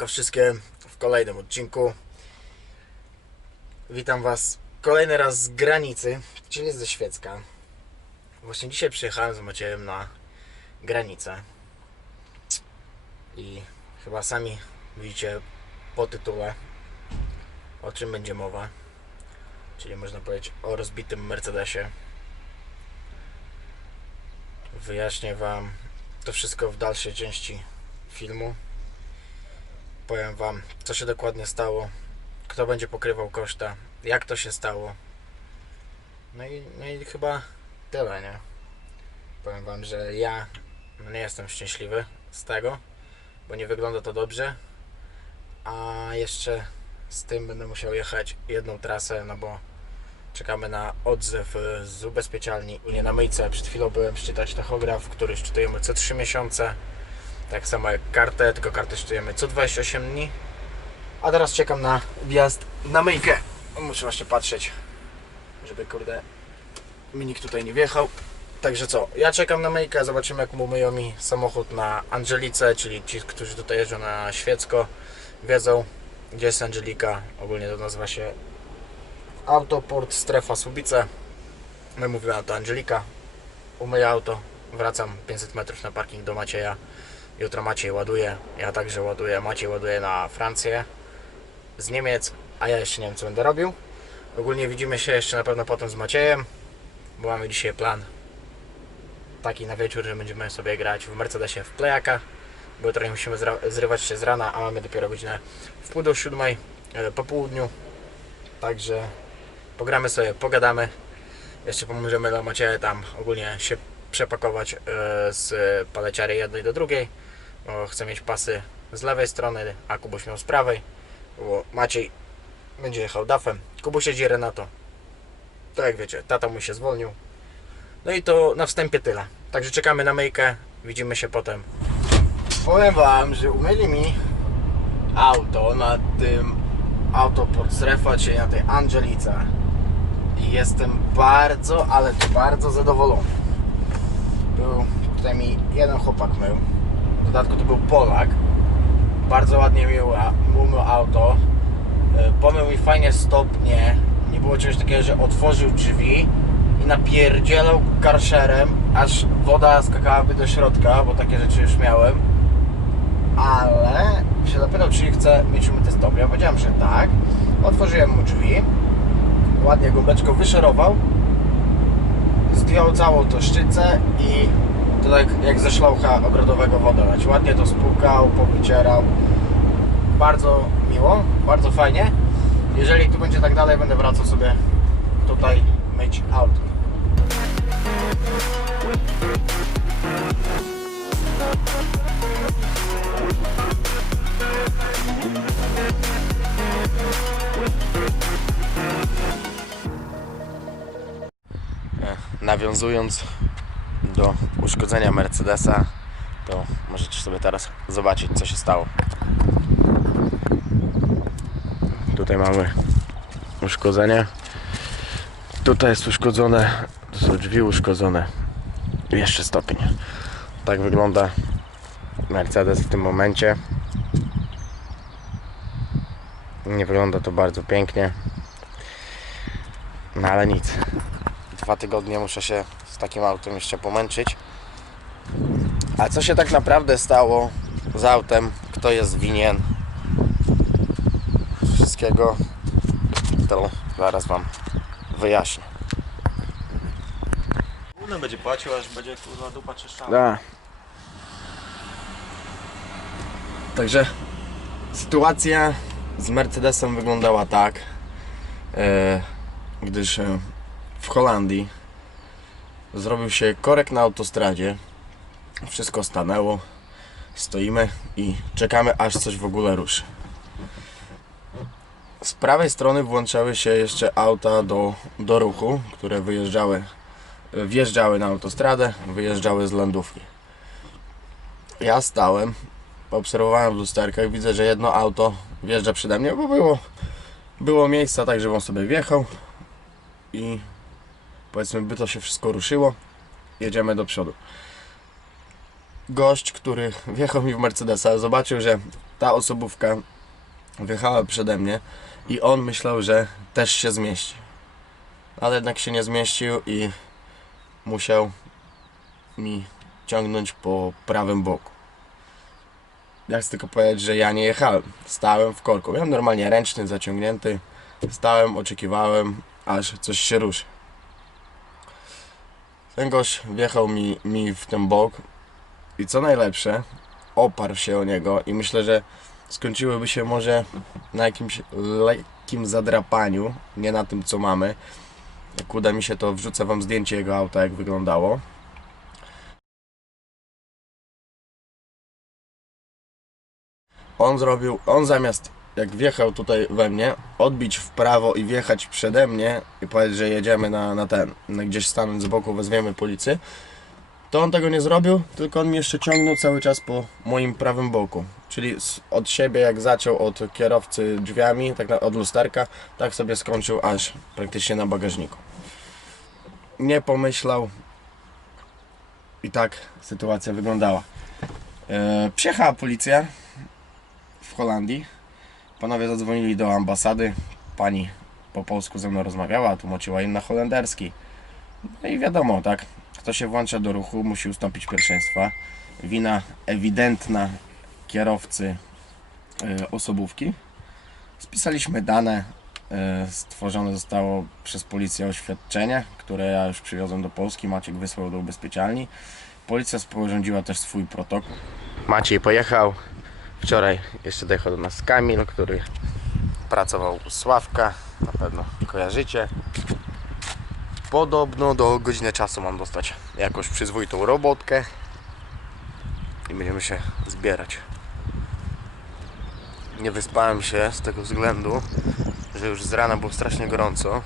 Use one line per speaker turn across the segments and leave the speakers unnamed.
Siemanko wszystkie w kolejnym odcinku. Witam Was kolejny raz z granicy, czyli ze Świecka. Właśnie dzisiaj przyjechałem z Maciejem na granicę. I chyba sami widzicie po tytule, o czym będzie mowa. Czyli można powiedzieć o rozbitym Mercedesie. Wyjaśnię Wam to wszystko w dalszej części filmu powiem Wam, co się dokładnie stało, kto będzie pokrywał koszta, jak to się stało. No i, no i chyba tyle, nie? Powiem Wam, że ja nie jestem szczęśliwy z tego, bo nie wygląda to dobrze, a jeszcze z tym będę musiał jechać jedną trasę, no bo czekamy na odzew z ubezpieczalni. Nie na myjce, przed chwilą byłem szczytać tachograf, który szczytujemy co 3 miesiące. Tak samo jak kartę, tylko kartę szczytujemy co 28 dni. A teraz czekam na wjazd na myjkę. Muszę właśnie patrzeć, żeby kurde mi nikt tutaj nie wjechał. Także co, ja czekam na myjkę, zobaczymy jak mu myją mi samochód na Angelice, czyli ci, którzy tutaj jeżdżą na Świecko, wiedzą gdzie jest Angelika. Ogólnie to nazywa się Autoport Strefa Słubice. My mówimy na to Angelika. Umyję auto, wracam 500 metrów na parking do Macieja. Jutro Maciej ładuje, ja także ładuję. Maciej ładuje na Francję z Niemiec, a ja jeszcze nie wiem co będę robił. Ogólnie widzimy się jeszcze na pewno potem z Maciejem, bo mamy dzisiaj plan taki na wieczór, że będziemy sobie grać w Mercedesie w plejaka, bo nie musimy zrywać się z rana, a mamy dopiero godzinę w pół do siódmej e, po południu. Także pogramy sobie, pogadamy. Jeszcze pomożemy dla Macieja tam ogólnie się przepakować e, z paleciary jednej do drugiej. Chcę mieć pasy z lewej strony, a Kubuś miał z prawej. Bo Maciej będzie jechał dafem. Kubuś siedzi Renato. Tak jak wiecie, tata mu się zwolnił. No i to na wstępie tyle. Także czekamy na myjkę. Widzimy się potem. Powiem Wam, że umyli mi auto na tym autoport strefa, czyli na tej Angelice. I jestem bardzo, ale to bardzo zadowolony. Był tutaj mi jeden chłopak mył. Dodatku to był Polak. Bardzo ładnie mył, auto. E, Pomył mi fajnie stopnie. Nie było czegoś takiego, że otworzył drzwi i napierdzielał karszerem, aż woda skakałaby do środka, bo takie rzeczy już miałem. Ale się zapytał, czy chce mieć umyte stopnie. Ja powiedziałem, że tak. Otworzyłem mu drzwi. Ładnie go beczko wyszerował zdjął całą tą szczycę i to tak jak ze szlaucha ogrodowego wodę. Ładnie to spłukał, powycierał. Bardzo miło, bardzo fajnie. Jeżeli tu będzie tak dalej, będę wracał sobie tutaj myć auto. Nawiązując do uszkodzenia Mercedesa, to możecie sobie teraz zobaczyć, co się stało. Tutaj mamy uszkodzenie. Tutaj jest uszkodzone, to są drzwi uszkodzone. Jeszcze stopień. Tak wygląda Mercedes w tym momencie. Nie wygląda to bardzo pięknie. No ale nic. Dwa tygodnie muszę się z takim autem jeszcze pomęczyć. A co się tak naprawdę stało z autem? Kto jest winien? Wszystkiego to zaraz Wam wyjaśnię.
Główny będzie płacił, aż będzie kurwa dupa czyszczała.
Da. Także sytuacja z Mercedesem wyglądała tak, e, gdyż e, w Holandii zrobił się korek na autostradzie. Wszystko stanęło. Stoimy i czekamy aż coś w ogóle ruszy. Z prawej strony włączały się jeszcze auta do, do ruchu, które wyjeżdżały wjeżdżały na autostradę, wyjeżdżały z lądówki. Ja stałem, obserwowałem w lusterkach, widzę, że jedno auto wjeżdża przede mnie, bo było, było miejsca tak, żeby on sobie wjechał i powiedzmy by to się wszystko ruszyło, jedziemy do przodu. Gość, który wjechał mi w Mercedesa, zobaczył, że ta osobówka wjechała przede mnie i on myślał, że też się zmieści. Ale jednak się nie zmieścił i musiał mi ciągnąć po prawym boku. Ja chcę tylko powiedzieć, że ja nie jechałem. Stałem w korku. Miałem normalnie ręczny, zaciągnięty. Stałem, oczekiwałem, aż coś się ruszy. Ten gość wjechał mi, mi w ten bok i co najlepsze, oparł się o niego i myślę, że skończyłyby się może na jakimś lekkim zadrapaniu, nie na tym co mamy. Jak uda mi się to wrzucę wam zdjęcie jego auta jak wyglądało. On zrobił, on zamiast jak wjechał tutaj we mnie, odbić w prawo i wjechać przede mnie i powiedzieć, że jedziemy na, na ten, na gdzieś stanąć z boku, wezwiemy policję, to on tego nie zrobił, tylko on mi jeszcze ciągnął cały czas po moim prawym boku. Czyli od siebie, jak zaczął od kierowcy drzwiami, tak na, od lusterka, tak sobie skończył aż praktycznie na bagażniku. Nie pomyślał i tak sytuacja wyglądała. E, przyjechała policja w Holandii. Panowie zadzwonili do ambasady. Pani po polsku ze mną rozmawiała, tłumaczyła im na holenderski. No i wiadomo, tak, kto się włącza do ruchu, musi ustąpić pierwszeństwa. Wina ewidentna kierowcy y, osobówki. Spisaliśmy dane, y, stworzone zostało przez policję oświadczenie, które ja już przywiozłem do Polski, Maciek wysłał do ubezpieczalni. Policja sporządziła też swój protokół. Maciej pojechał. Wczoraj jeszcze dojechał do nas Kamil, który pracował u Sławka, na pewno kojarzycie. Podobno do godziny czasu mam dostać jakąś przyzwoitą robotkę i będziemy się zbierać. Nie wyspałem się z tego względu, że już z rana było strasznie gorąco.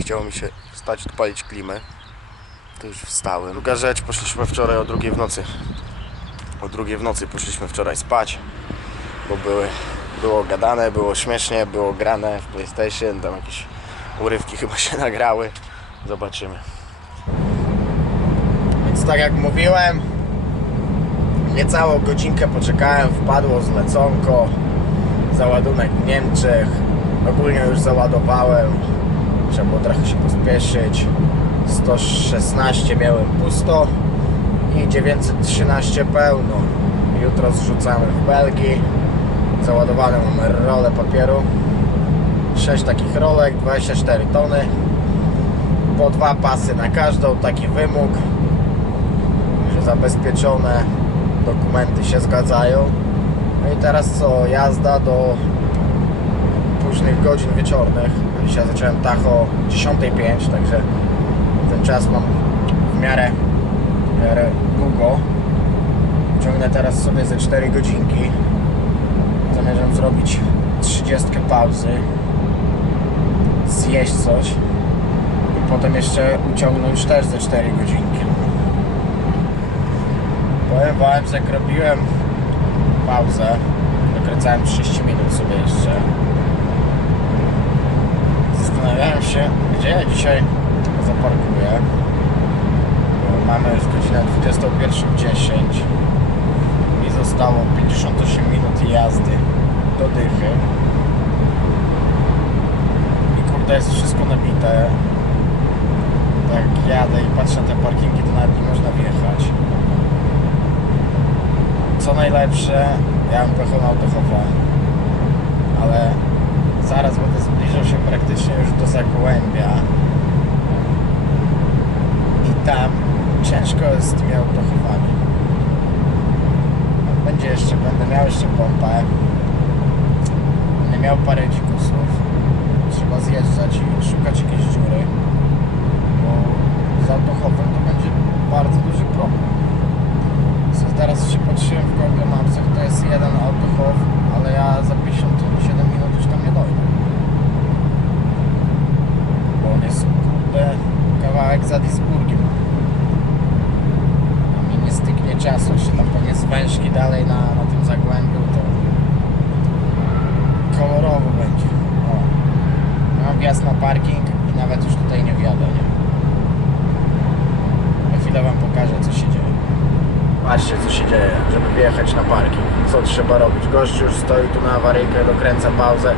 Chciało mi się wstać, odpalić klimę. To już wstałem. Druga rzecz, poszliśmy wczoraj o drugiej w nocy. O drugiej w nocy poszliśmy wczoraj spać, bo były, było gadane, było śmiesznie, było grane w PlayStation, tam jakieś urywki chyba się nagrały. Zobaczymy. Więc tak jak mówiłem, niecałą godzinkę poczekałem, wpadło zleconko, załadunek w Niemczech, ogólnie już załadowałem, trzeba było trochę się pospieszyć, 116 miałem pusto i 913 pełno. Jutro zrzucamy w Belgii, załadowane mamy rolę papieru, 6 takich rolek, 24 tony, po dwa pasy na każdą, taki wymóg, że zabezpieczone dokumenty się zgadzają. No i teraz co, jazda do późnych godzin wieczornych. Dzisiaj zacząłem tak o 10.05, także ten czas mam w miarę, w miarę długo. Ciągnę teraz sobie ze 4 godzinki. Zamierzam zrobić 30 pauzy, zjeść coś i potem jeszcze uciągnąć też ze 4 godzinki. Powiem wam, jak robiłem pauzę, dokręcałem 30 minut sobie jeszcze. Zastanawiałem się, gdzie ja dzisiaj zaparkuję. Mamy już godzinę 21.10 i zostało 58 minut jazdy do dychy. Kurde jest wszystko nabite. Tak jadę i patrzę na te parkingi, to nawet nie można wjechać. Co najlepsze, ja mam pecho na autochowa, ale zaraz będę zbliżał się praktycznie już do Zagłębia i tam ciężko jest z tymi autochowami. Będzie jeszcze, będę miał jeszcze pompę, będę miał parę dzikusów, trzeba zjeżdżać i szukać jakiejś dziury, bo z autochowem to będzie bardzo duży problem. Co teraz się patrzyłem w Google Mapsach, to jest jeden autochow, ale ja za 57 minut już tam nie dojdę. Bo on jest kurde parking. Co trzeba robić? Gościu już stoi tu na awaryjkę, dokręca pauzę.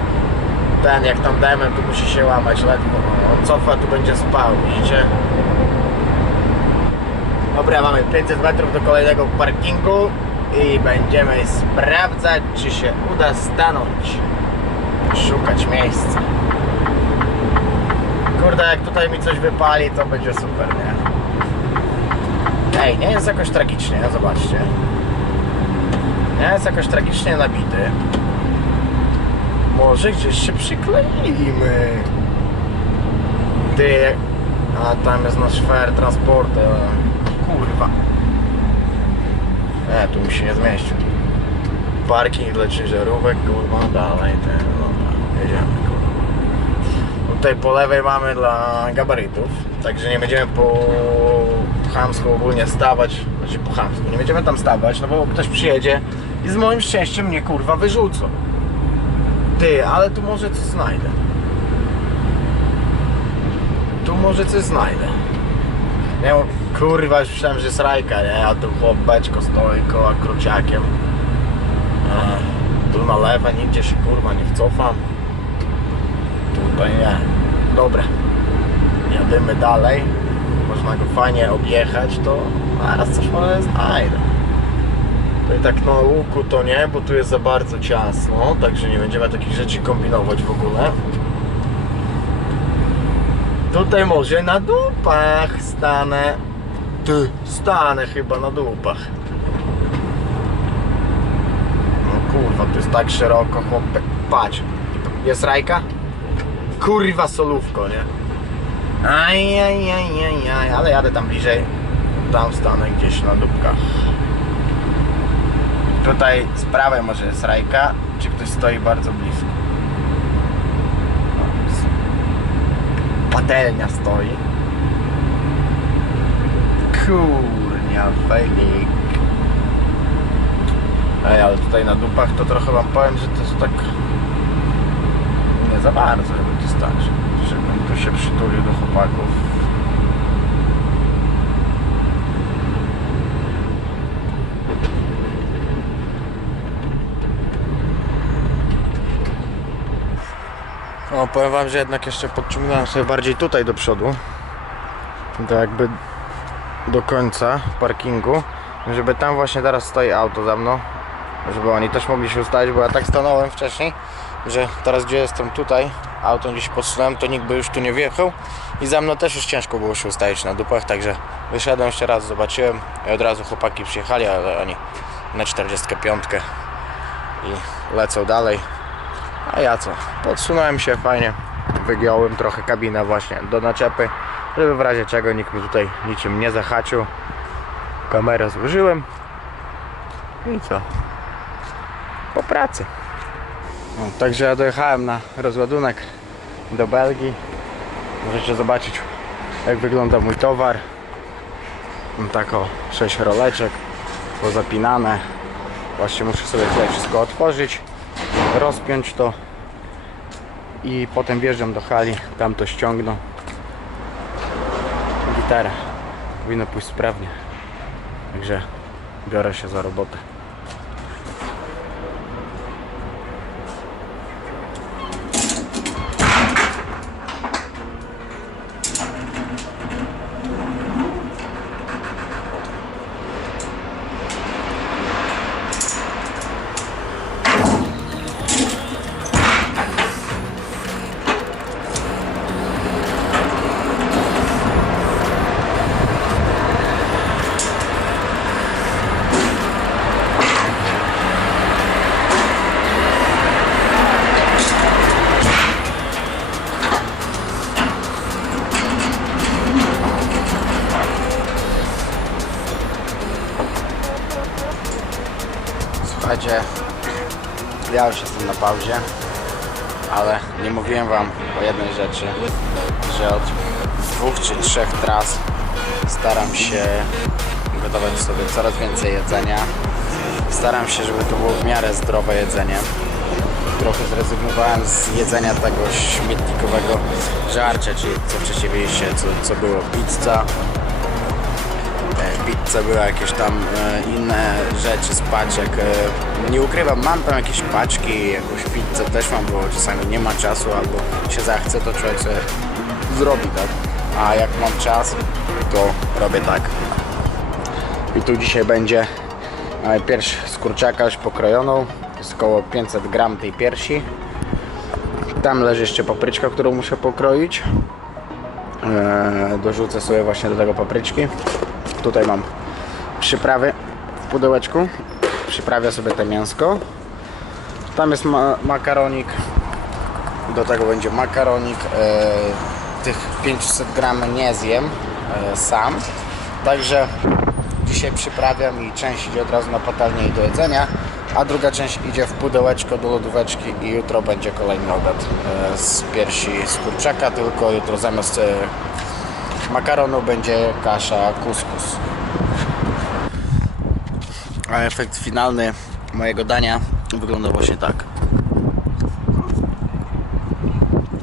Ten jak tam demem, tu musi się łamać ledwo. On cofa, tu będzie spał, widzicie? Dobra, mamy 500 metrów do kolejnego parkingu i będziemy sprawdzać, czy się uda stanąć. Szukać miejsca. Kurde, jak tutaj mi coś wypali, to będzie super, nie? Ej, nie jest jakoś tragicznie, zobaczcie. Nie jest jakoś tragicznie nabity. Może gdzieś się przykleimy. Ty, a tam jest nasz fair transporter. Kurwa. Nie, tu mi się nie zmieścił. Parking dla ciężarówek, kurwa, dalej ten, dobra, jedziemy, kurwa. Tutaj po lewej mamy dla gabarytów, także nie będziemy po chamsku ogólnie stawać, znaczy po chamsku, nie będziemy tam stawać, no bo ktoś przyjedzie i z moim szczęściem mnie kurwa wyrzucą. Ty, ale tu może coś znajdę. Tu może coś znajdę. Nie, kurwa, już myślałem, że jest rajka, nie? A tu chłop beczko stoi koło kruciakiem. E, tu na lewe nigdzie się kurwa nie wcofam. Tutaj nie. Dobra. Jadymy dalej. Można go fajnie objechać, to zaraz coś może znajdę. To i tak na łuku to nie, bo tu jest za bardzo ciasno, także nie będziemy takich rzeczy kombinować w ogóle. Tutaj może na dupach stanę. Ty, stanę chyba na dupach. No kurwa, tu jest tak szeroko, chłopie. Patrz, jest rajka? Kurwa solówko, nie? Aj, aj, aj, aj, aj, ale jadę tam bliżej. Tam stanę gdzieś na dupkach. Tutaj z prawej może jest rajka, czy ktoś stoi bardzo blisko. No. Patelnia stoi. Kurnia, fejlik. Ej, ale tutaj na dupach to trochę wam powiem, że to jest tak nie za bardzo, żeby tu stać. Tu się przytulił do chłopaków. O, powiem wam, że jednak jeszcze podciągnąłem sobie bardziej tutaj do przodu. To jakby do końca parkingu. Żeby tam właśnie teraz stoi auto za mną. Żeby oni też mogli się ustawić, bo ja tak stanąłem wcześniej, że teraz gdzie jestem tutaj, auto gdzieś podsunąłem, to nikt by już tu nie wjechał. I za mną też już ciężko było się ustawić na dupach, także wyszedłem jeszcze raz, zobaczyłem i od razu chłopaki przyjechali, ale oni na 45 i lecą dalej. A ja co? Podsunąłem się fajnie, wygiąłem trochę kabinę właśnie do naczepy, żeby w razie czego nikt mi tutaj niczym nie zahaczył. Kamerę złożyłem i co? Po pracy. No, także ja dojechałem na rozładunek do Belgii. Możecie zobaczyć jak wygląda mój towar. Mam tak o 6 roleczek pozapinane. Właśnie muszę sobie tutaj wszystko otworzyć, rozpiąć to i potem wjeżdżam do hali, tam to ściągną. Gitara powinno pójść sprawnie. Także biorę się za robotę. Pauzie, ale nie mówiłem wam o jednej rzeczy, że od dwóch czy trzech tras staram się gotować sobie coraz więcej jedzenia. Staram się, żeby to było w miarę zdrowe jedzenie. Trochę zrezygnowałem z jedzenia tego śmietnikowego żarcia, czyli co wcześniej widzieliście, co, co było pizza, pizza była, jakieś tam e, inne rzeczy z paczek. E, nie ukrywam, mam tam jakieś paczki, jakąś pizzę też mam, bo czasami nie ma czasu albo się zachce, to człowiek sobie zrobi, tak? A jak mam czas, to robię tak. I tu dzisiaj będzie e, pierś z kurczaka już pokrojoną. Jest około 500 gram tej piersi. Tam leży jeszcze papryczka, którą muszę pokroić. Dorzucę sobie właśnie do tego papryczki. Tutaj mam przyprawy w pudełeczku. Przyprawię sobie to mięsko. Tam jest ma makaronik. Do tego będzie makaronik. Eee, tych 500 gram nie zjem e, sam. Także dzisiaj przyprawiam i część idzie od razu na patelnię i do jedzenia, a druga część idzie w pudełeczko do lodóweczki i jutro będzie kolejny obiad e, z piersi z kurczaka, tylko jutro zamiast e, makaronu będzie kasza kuskus. A efekt finalny mojego dania wygląda właśnie tak.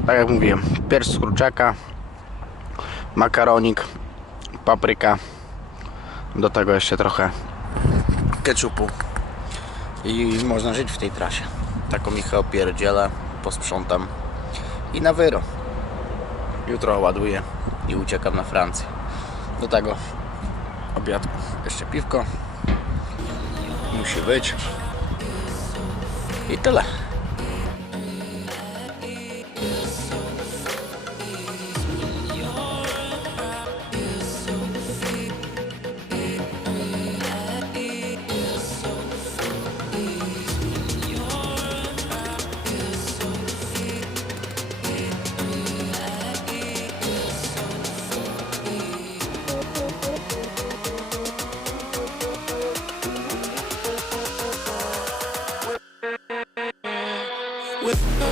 Tak jak mówiłem, pierś z kurczaka, makaronik, papryka, do tego jeszcze trochę ketchupu i można żyć w tej trasie. Taką Michał opierdzielę, posprzątam i na wyro. Jutro ładuję i uciekam na Francję. Do tego obiadku jeszcze piwko musi być i tyle. We'll